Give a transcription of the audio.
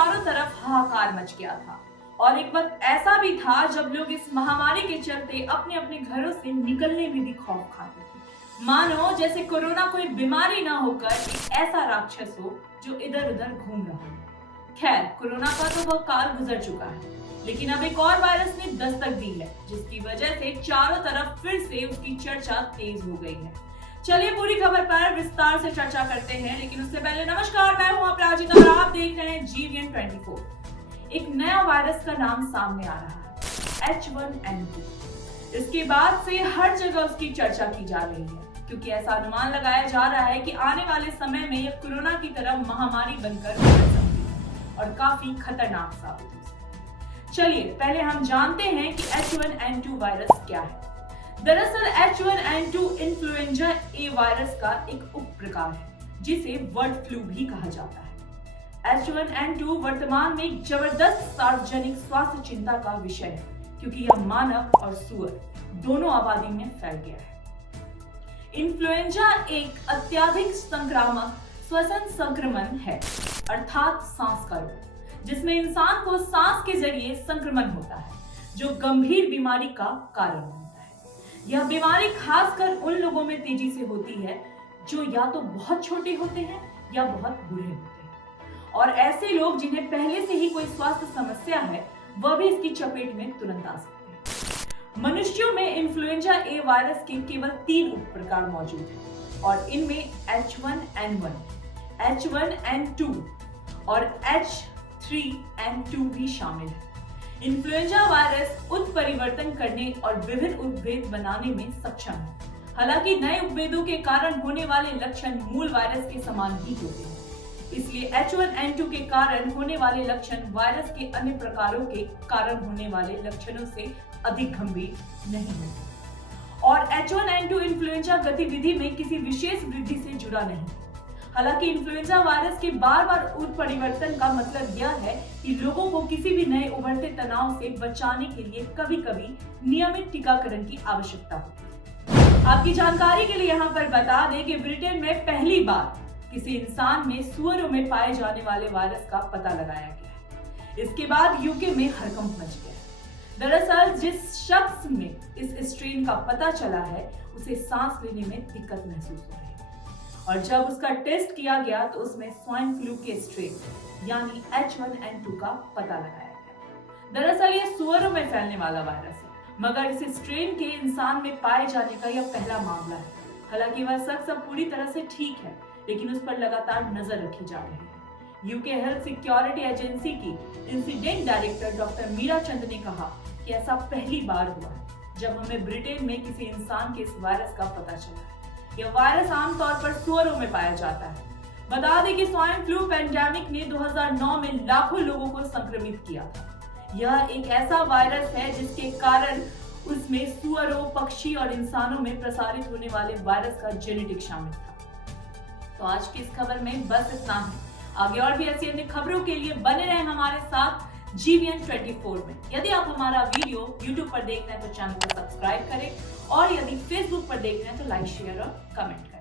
चारों तरफ हाहाकार मच गया था और एक वक्त ऐसा भी था जब लोग इस महामारी के चलते अपने अपने घरों से निकलने में भी खौफ खाते थे। मानो जैसे कोरोना कोई बीमारी ना होकर एक ऐसा राक्षस हो जो इधर उधर घूम रहा हो। खैर, कोरोना का तो वह काल गुजर चुका है, लेकिन अब एक और वायरस ने दस्तक दी है जिसकी वजह से चारों तरफ फिर से उसकी चर्चा तेज हो गई है। चलिए पूरी खबर पर विस्तार से चर्चा करते हैं, लेकिन उससे पहले नमस्कार, मैं हूं अपराजिता और आप देख रहे हैं GVN 24। एक नया वायरस का नाम सामने आ रहा है, H1N2। इसके बाद से हर जगह उसकी चर्चा की जा रही है क्योंकि ऐसा अनुमान लगाया जा रहा है कि आने वाले समय में यह कोरोना की तरह महामारी बनकर उभर सकती है और काफी खतरनाक साबित हो सकती है। चलिए पहले हम जानते हैं कि H1N2 वायरस क्या है। दरअसल H1N2 इन्फ्लुएंजा ए वायरस का एक उप प्रकार है जिसे बर्ड फ्लू भी कहा जाता है। H1N2 वर्तमान में एक जबरदस्त सार्वजनिक स्वास्थ्य चिंता का विषय है क्योंकि यह मानव और सुअर दोनों आबादी में फैल गया है। इन्फ्लुएंजा एक अत्यधिक संक्रामक श्वसन संक्रमण है, अर्थात सांस का रोग, जिसमें इंसान को सांस के जरिए संक्रमण होता है जो गंभीर बीमारी का कारण बनता है। यह बीमारी खासकर उन लोगों में तेजी से होती है जो या तो बहुत छोटे होते हैं या बहुत बूढ़े होते हैं, और ऐसे लोग जिन्हें पहले से ही कोई स्वास्थ्य समस्या है वह भी इसकी चपेट में तुरंत आ सकते हैं। मनुष्यों में इन्फ्लुएंजा ए वायरस के केवल 3 उप प्रकार मौजूद हैं और इनमें H1N1, H1N2 और H3N2 भी शामिल है। इन्फ्लुएंजा वायरस उत्परिवर्तन करने और विभिन्न उपभेद बनाने में सक्षम है। हालांकि नए उपभेदों के कारण होने वाले लक्षण मूल वायरस के समान ही होते हैं, इसलिए H1N2 के कारण होने वाले लक्षण वायरस के अन्य प्रकारों के कारण होने वाले लक्षणों से अधिक गंभीर नहीं होते। और H1N2 इन्फ्लुएंजा गतिविधि में किसी विशेष वृद्धि से जुड़ा नहीं। हालांकि इन्फ्लुएंजा वायरस के बार-बार उत्परिवर्तन का मतलब यह है कि लोगों को किसी भी नए उभरते तनाव से बचाने के लिए कभी-कभी नियमित टीकाकरण की आवश्यकता होती है। आपकी जानकारी के लिए यहाँ पर बता दें कि ब्रिटेन में पहली बार किसी इंसान में सुअरों में पाए जाने वाले वायरस का पता लगाया गया है। इसके बाद यूके में हड़कंप मच गया है। दरअसल जिस शख्स में इस स्ट्रेन का पता चला है उसे सांस लेने में दिक्कत महसूस हो रही है और जब उसका टेस्ट किया गया तो उसमें स्वाइन फ्लू के स्ट्रेन यानी H1N2 का पता लगाया गया। दरअसल ये सुअरों में फैलने वाला वायरस है, मगर इस स्ट्रेन के इंसान में पाए जाने का यह पहला मामला है। हालांकि वह शख्स अब पूरी तरह से ठीक है, लेकिन उस पर लगातार नजर रखी जा रही है। यूके हेल्थ सिक्योरिटी एजेंसी की इंसिडेंट डायरेक्टर डॉक्टर मीरा चंद ने कहा कि ऐसा पहली बार हुआ है जब हमें ब्रिटेन में किसी इंसान के इस वायरस का पता चला है। यह वायरस आमतौर पर सुअरों में पाया जाता है। बता दें कि स्वाइन फ्लू पैंडेमिक ने 2009 में लाखों लोगों को संक्रमित किया था। यह एक ऐसा वायरस है जिसके कारण उसमें सुअरों, पक्षी और इंसानों में प्रसारित होने वाले वायरस का जेनेटिक शामिल था। तो आज की इस खबर में बस इतना ही। आगे और भी ऐसी अन्य खबरों के लिए बने रहें हमारे साथ GVN 24 में। यदि आप हमारा वीडियो YouTube पर देख रहे हैं तो चैनल को सब्सक्राइब करें और यदि Facebook पर देख रहे हैं तो लाइक, शेयर और कमेंट करें।